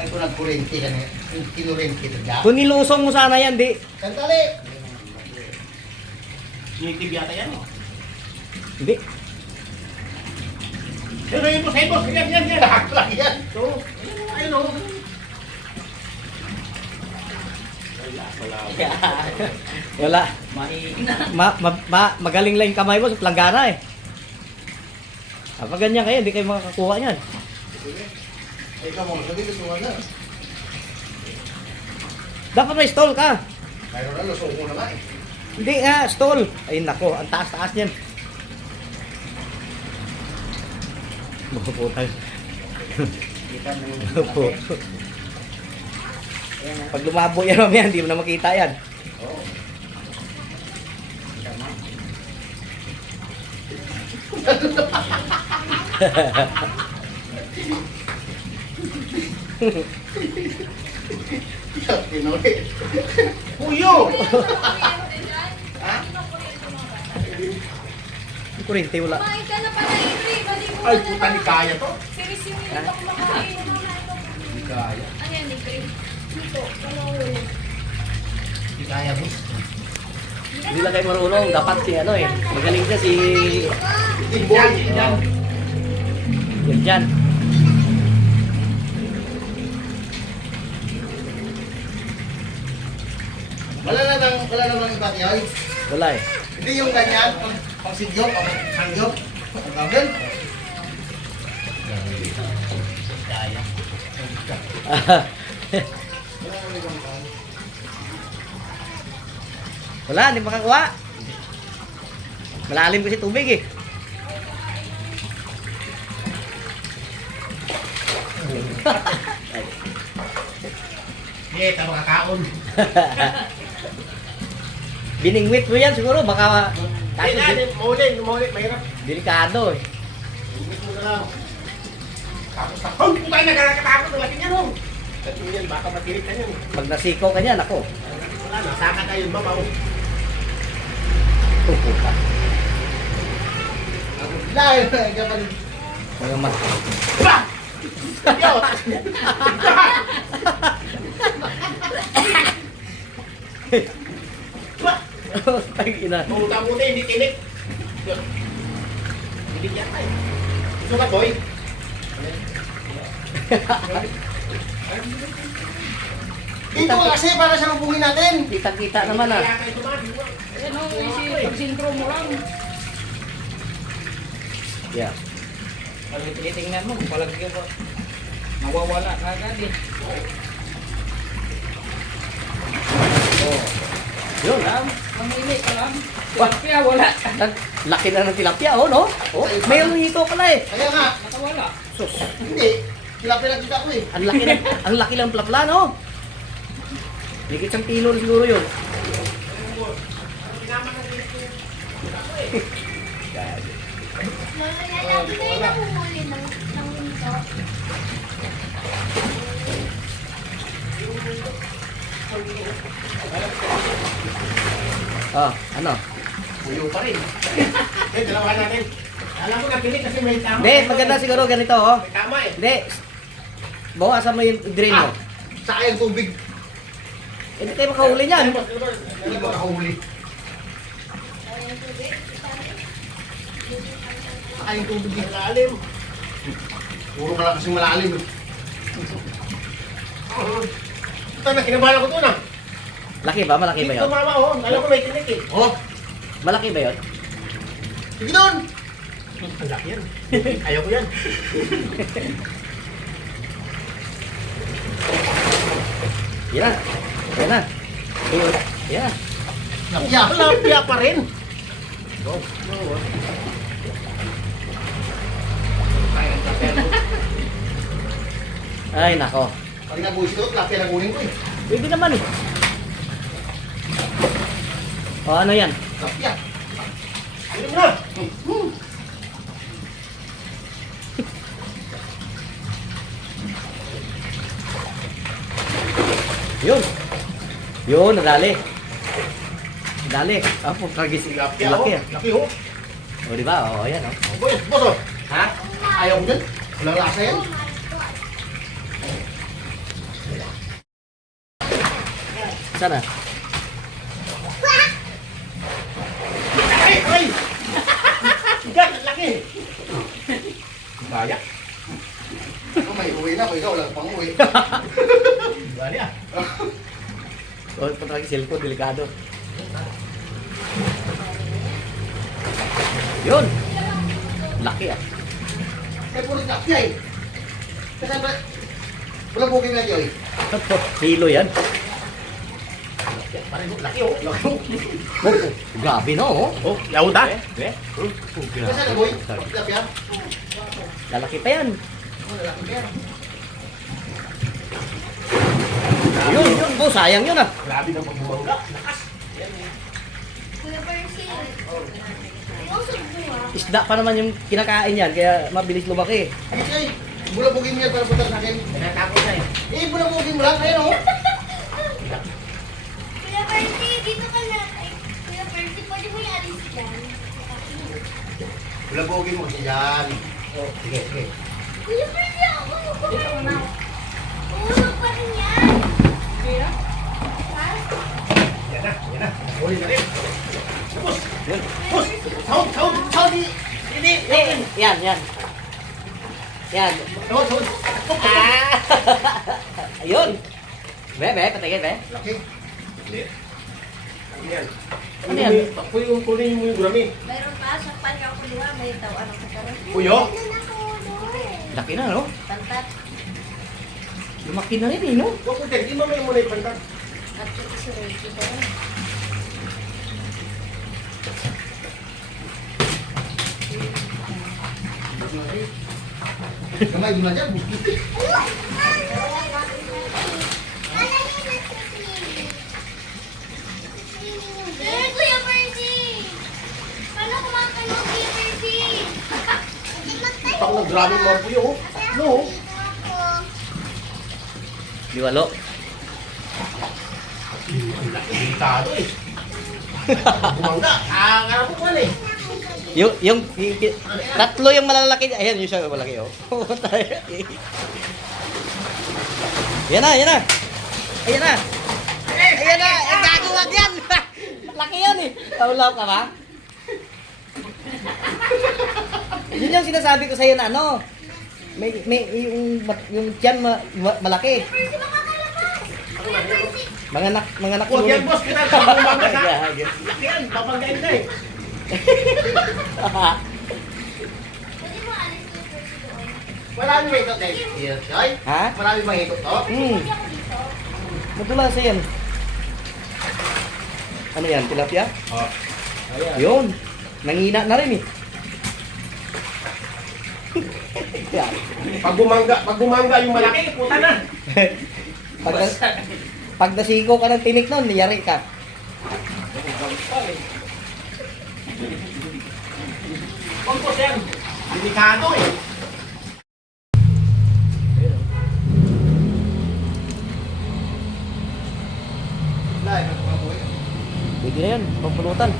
Ay ko nagkurente ka na. Kinurente ka dyan. Kung nilusong mo sana yan, di. Sandali! Native yata yan. Hindi. Pero yun po sa boss. Yan. Lahat lang yan. So, ayun o. Wala. Magaling lang yung kamay mo sa planggana eh. Pag ganyan kayo, hindi kayo makakakuha niyan. Ay, ikaw mo, sabi ko na. Dapat may stall ka. Mayroon na, lusok mo naman eh. Hindi nga, stall. Ay nako, ang taas-taas niyan. Maputang. Pag lumabo yan mamaya, hindi mo na makita yan. Oo. Pinulit. Puyo! Ha? Kurente, wala. Kumain ka na pala, Henry. Balik mo Ay, na puta ni Kaya to. Seriously, hindi ako kumakain. Hindi kaya. Ano yan, Henry? Dito, ano ulo? Hindi kaya, boss. Hindi lang kayo marunong. Dapat si ano eh. Magaling siya si... Yan. Yan dyan. Wala namang iba niya. Wala eh. Hindi yung ganyan, pang sigyo, pang sangyo. Ang gagawin. Wala, hindi makakuha. Malalim kasi tubig eh. Hindi, tama kakaon. Biningwit mo yan siguro, baka... Ay, muli, mahirap. Delikado eh. Ingit mo na lang. Tapos na, oh, puta, nagkakatakot. Laki niya nung. Kasi yan, baka matirik ka niyan. Pag nasiko ka niyan, ako. Wala na, saka tayo, babaw. Puputa. Dahil, gabal. Mga mas... Ba! Yo! Ba! Ay, ina. Puta, hindi tinik. Hindi yan tayo. Gusto ka, boy? Dito kasi para sa lubungin natin. Kita-kita naman ah. Kaya tayo tumagi. Ano, pag-sintro mo lang. Yeah. Pag tinitingnan mo, palagyan mo, mawawala ka agad eh. Oh. Yun. Alam, mamili ka lang. Wah. Kaya wala. Laki na ng tilapia, oh, no? Oh, mayroon dito pala eh. Kaya nga, Nakawala. Sus. hindi. Tilapia lang kita ko eh. Ang laki lang plapla, no? Higit 1 kilo na siguro yun. Lagi na yung nahumuli ng winto. Ah, ano? Puyo pa rin. Eh, dalawa natin. Alam mo na, pinik kasi may tama. Hindi, maganda siguro ganito, oh. May tama eh. Hindi. Bawasan mo yung drain mo. Sayang tubig. Hindi tayo makahuli niyan. Hindi ba nakahuli? Sayang tubig eh. Malalim. Puro ka lang kasing malalim eh. Ito na, kinabahan ko ito na. Laki ba? Malaki ba Dito yun? mama, oh. Alam ko may tinik eh. Oh, Malaki ba yun? sige doon. Ang laki yan. Ayaw ko yan. Yan na. Yan na. Yan na. Lapya. Lapya pa rin. Ay, nako. Pag nabuhis ito, lapya na kunin ko eh. Pwede naman eh. O, ano yan? Lapya. Ano mo na? Yun. Yun, nadali. Nadali. Ah, po, kagis. Lapya, oh. Laki ah. Laki, oh. O, di ba? O, ayan, o. Boss, boss, oh. Ha? Ayaw ko dyan. Walang lasa yan. Sana. Ay! Ay! Gan, ang laki! Baya. Ako may uwi na, ikaw wala pang uwi. Bali ah. O, patrak cellphone, delikado. Yun. Laki ah. Eh, puro kakya eh. Kasi ba, wala booking na Joy. Kilo yan. Pareho, laki oh. Laki oh. Oh, grabe no, oh. Oh, yauda. Eh, Kasi na boy, kakya. lalaki pa yan. Oh, lalaki ka yan. Yun, yun. Oh, sayang yun ah. Grabe ng pagbumangga. Lakas. Kuya Percy. Iusog mo ah. Isda pa naman yung kinakain yan, kaya mabilis lumaki. Ay, Joy, bulabugin mo yan para punta sa akin. Natakot na eh. Eh, bulabugin mo lang, ayun oh. Kuya Percy, dito ka na. Ay, Kuya Percy, pwede mo i-alis dyan. Bulabugin mo kasi yan. Oh, sige, sige. Kuya Percy, ako na. Uusog pa rin yan. Ha? Yan na, yan na. Huli na rin. Tapos, Yun. tapos. Sahod, sahod, sahod. Hindi. Yan, yan. Yan. Sahod, sahod. Ah! Ayun. Be, patigil, be. Laki. Hindi. Ano yan? Ano yan? Kunin mo yung gurami. Mayroon pa, sa pan ka kuliwa, may tawaan ako sa karoon. Puyo? Laki na, no? Pantat. Lumaki na rin, eh, no? Huwag ko din, di mo may muna yung pantat. At yung si Reggie ba yun? Gamay mo na dyan. Eh, Kuya Percy! Paano kumakain mo, Kuya Percy? Pag nag-grabe mga puyo, oh. Tatlo, oh. Liwalo. Delikado eh. Bumangga. Kaya mo pala eh. Yung tatlo yung malalaki. Ayan, yung siya malaki, oh. Yan na, yan na. Ayan na. Ayan na. Ang gagawag yan. Laki yan eh. Taulaw ka ba? Yun yung sinasabi ko sa'yo na ano. May yung tiyan malaki. Percy, makakalabas! Kuya Percy! Mga nak. Huwag yan, boss. Kita sa bumangga sa. Yeah, yeah. Laki yan. Papanggain na eh. Pwede mo alis, Kuya Percy, doon. Marami may ikot eh. Joy, Ha? marami bang ikot to? Hmm. Pwede ako dito. Madulas yan. Ano yan? Tilapia? Oh. Ayan. Yun. Nangina na rin eh. Yan. Pag bumangga yung malaki, puta na. Pag, pag nasigo ka ng tinik nun, niyari ka. Pagkos yan. Delikado eh. Lai, magpapabuhay. Pwede na yan, pagpulutan.